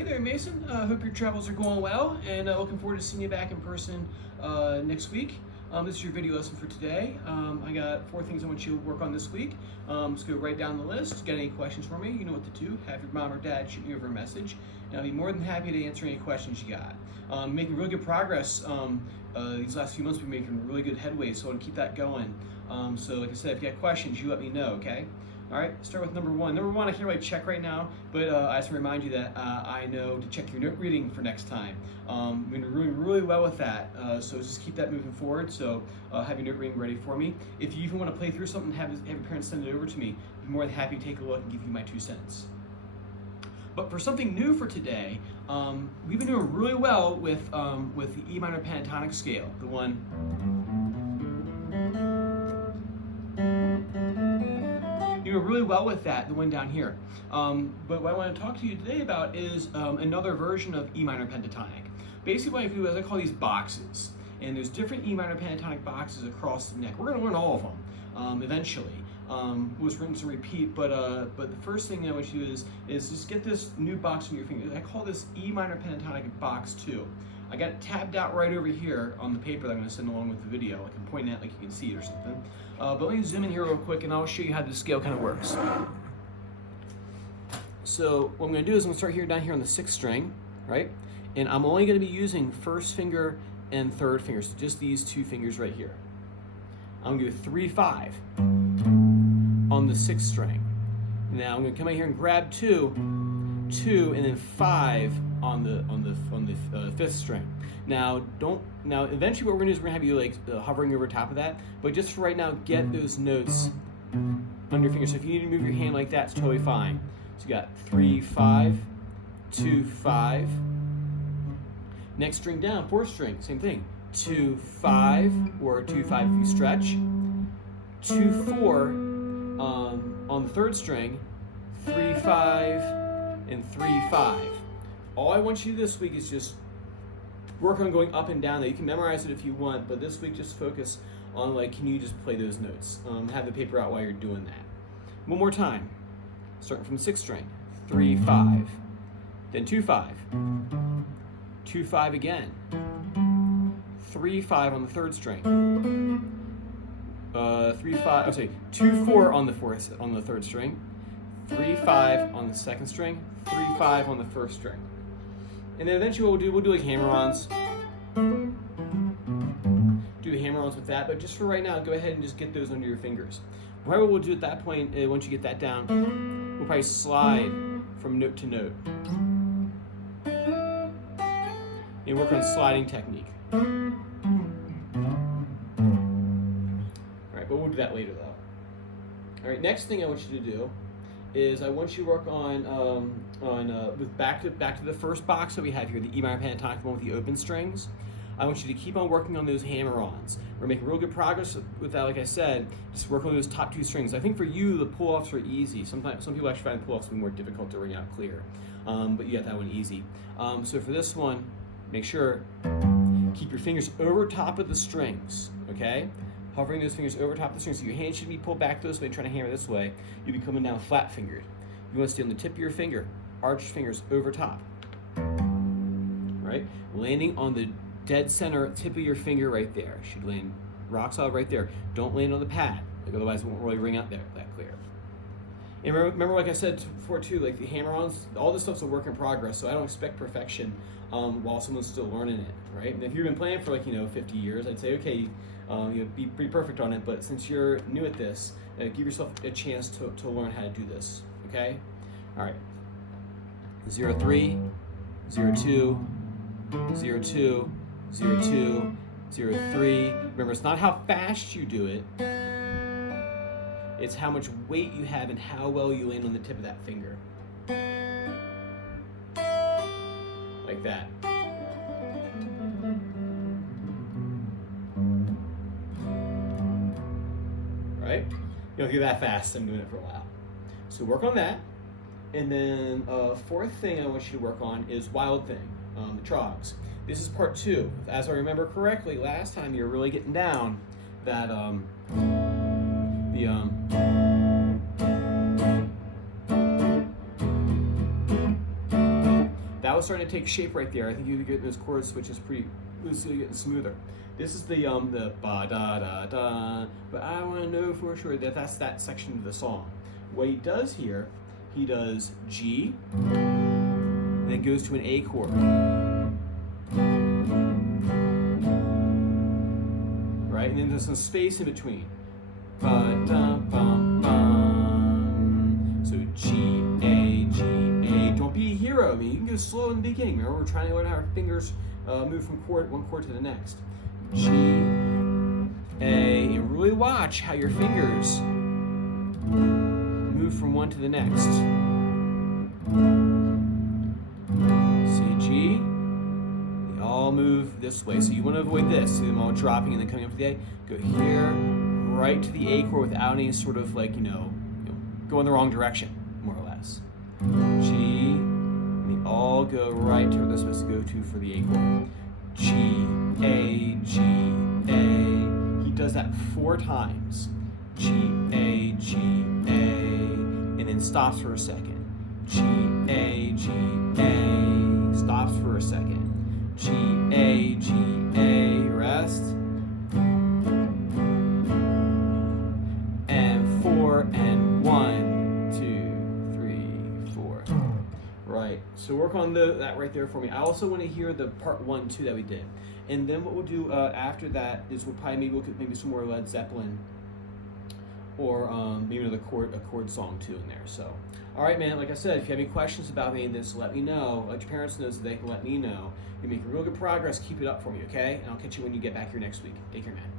Hey there, Mason. Hope your travels are going well, and looking forward to seeing you back in person next week. This is your video lesson for today. I got 4 things I want you to work on this week. Let's go right down the list. Got any questions for me? You know what to do. Have your mom or dad shoot me over a message, and I'll be more than happy to answer any questions you got. Making really good progress. These last few months we've been making really good headway, so I want to keep that going. So like I said, if you got questions, you let me know, okay? All right, start with number one. Number one, I can't really check right now, but I just want to remind you that I know to check your note reading for next time. We've been doing really well with that, so just keep that moving forward. So have your note reading ready for me. If you even want to play through something, have your parents send it over to me. I'd be more than happy to take a look and give you my 2 cents. But for something new for today, we've been doing really well with the E minor pentatonic scale, the one. Doing really well with that, the one down here. But what I want to talk to you today about is another version of E minor pentatonic. Basically what I do is I call these boxes. And there's different E minor pentatonic boxes across the neck. We're going to learn all of them eventually. We'll just rinse and repeat, but the first thing I want you to do is just get this new box on your finger. I call this E minor pentatonic box 2. I got it tabbed out right over here on the paper that I'm going to send along with the video. I can point at like you can see it or something. But let me zoom in here real quick and I'll show you how this scale kind of works. So what I'm going to do is I'm going to start here down here on the 6th string, right? And I'm only going to be using 1st finger and 3rd finger, so just these 2 fingers right here. I'm going to do 3, 5 on the 6th string. Now I'm going to come out here and grab 2, and then 5 on the 5th string. Now eventually what we're gonna do is we're gonna have you like hovering over top of that, but just for right now, get those notes under your fingers. So if you need to move your hand like that, it's totally fine. So you got 3, 5, 2, 5. Next string down, 4th string, same thing. 2, 5, or 2, 5 if you stretch. 2, 4 on the 3rd string. 3, 5, and 3, 5. All I want you to do this week is just work on going up and down there. You can memorize it if you want, but this week just focus on like, can you just play those notes? Have the paper out while you're doing that. One more time, starting from the 6th string. 3, 5, then 2, 5, 2, 5 again, 3, 5 on the 3rd string, 3, 5, I'm sorry, 2, 4 on the 3rd string, 3, 5 on the 2nd string, 3, 5 on the 1st string. And then eventually we'll do like hammer-ons. Do hammer-ons with that, but just for right now, go ahead and just get those under your fingers. What we'll do at that point, once you get that down, we'll probably slide from note to note. And work on sliding technique. All right, but we'll do that later though. All right, next thing I want you to do is I want you to work on with back to the first box that we have here, the E minor pentatonic, the one with the open strings. I want you to keep on working on those hammer-ons. We're making real good progress with that. Like I said, just work on those top 2 strings. I think for you, the pull-offs are easy. Sometimes some people actually find pull-offs to be more difficult to ring out clear, but you got that one easy. So for this one, make sure keep your fingers over top of the strings. Okay. Hovering those fingers over top of the string, so your hand should be pulled back this way, trying to hammer this way. You'll be coming down flat-fingered. You want to stay on the tip of your finger, arch fingers over top, right? Landing on the dead center tip of your finger right there. Should land rock solid right there. Don't land on the pad, like otherwise it won't really ring out there that clear. And remember, like I said before too, like the hammer-ons, all this stuff's a work in progress, so I don't expect perfection while someone's still learning it, right? And if you've been playing for like 50 years, I'd say okay. Be pretty perfect on it, but since you're new at this, give yourself a chance to learn how to do this, okay? All right, 0, 3, 0, 2, 0, 2, 0, 2, 0, 3. Remember, it's not how fast you do it, it's how much weight you have and how well you land on the tip of that finger. Like that. Right? You don't do that fast. I'm doing it for a while. So work on that. And then 4th thing I want you to work on is Wild Thing, the trogs. This is part 2. As I remember correctly, last time you were really getting down that was starting to take shape right there. I think you're getting those chord switches pretty loosely, getting smoother. This is the ba da da da. But I want to know for sure that that's that section of the song. What he does here, he does G, and then goes to an A chord. Right, and then there's some space in between. Ba-dum-bum-bum. So G, A, G, A. Don't be a hero. I mean, you can go slow in the beginning. Remember, we're trying to learn how our fingers move from one chord to the next. G, A, and really watch how your fingers move from one to the next. See, G, they all move this way. So you want to avoid this. See them all dropping and then coming up to the A. Go here, right to the A chord without any sort of like, go in the wrong direction, more or less. G, and they all go right to where they're supposed to go to for the A chord. G, A, G, A. He does that 4 times. G, A, G, A. And then stops for a second. G, A, G, A. Stops for a second. G, A, G, A. Rest. And 4 and 1, 2, 3, 4. Right. So work on that right there for me. I also want to hear the part 1 too that we did. And then what we'll do after that is we'll probably look at maybe some more Led Zeppelin, or maybe another chord song too in there. So, all right, man. Like I said, if you have any questions about any of this, let me know. Let your parents know so they can let me know. You make real good progress. Keep it up for me, okay? And I'll catch you when you get back here next week. Take care, man.